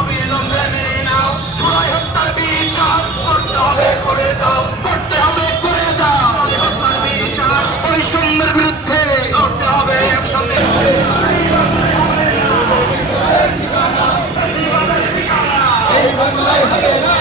অবিলম্বে মেনে নাও, জুলাই হত্যার বিচার করতে হবে, করে দাও, করতে হবে, করে দাও। জুলাই হত্যার বিচার বৈষম্যের বিরুদ্ধে লড়তে হবে একসাথে। এই বাংলায় হবে না।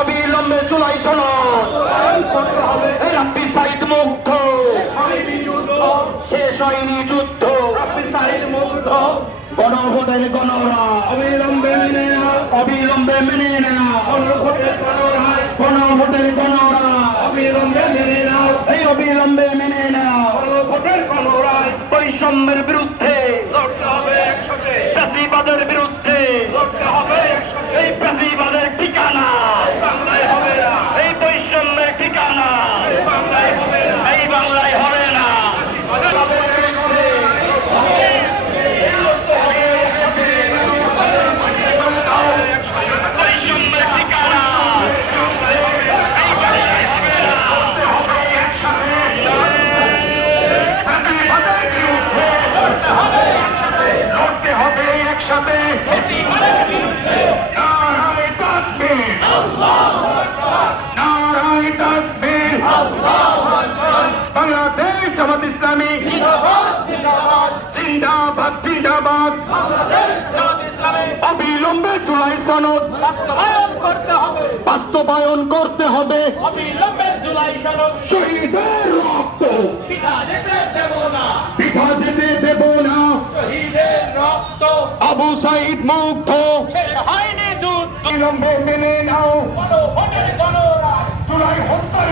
অবিলম্বে জুলাই সনদ রাব্বি সাইদ মুগ্ধ, শেষ হয়নি যুদ্ধ, রাব্বি সাইদ মুগ্ধ, গণভোটের গণরা অবিলম্বে মেনে নাও, অবিলম্বে মেনে নাও, গণভোটের গণরা, গণভোটের গণরা অবিলম্বে মেনে নাও, এই অবিলম্বে মেনে নাও, গণভোটের গণরায় বৈষম্যের বিরুদ্ধে লড়তে হবে একসাথে, ফ্যাসিবাদের বিরুদ্ধে লড়তে হবে একসাথে, এই ফ্যাসিবাদের ঠিকানা বাংলায় হবে না, এই বৈষম্যের ঠিকানা বাংলায় হবে না, এই বাংলায় হবে না। একসাথে নারায়ে তাকবীর, নারায়ে তাকবীর, বাংলাদেশ জামাত ইসলামী জিন্দাবাদ, জিন্দাবাদ। অবিলম্বে জুলাই সনদ বাস্তবায়ন করতে হবে, অবিলম্বে জুলাই সনদ, শহীদের রক্ত পিঠা যেতে দেব না, বৃথা যেতে দেব না, শহীদের রক্ত আবু সাইদ মুগ্ধ, শেষ হয়নি যুদ্ধ, অবিলম্বে মেনে নাও গণভোটের গণরায় জুলাই হত্যার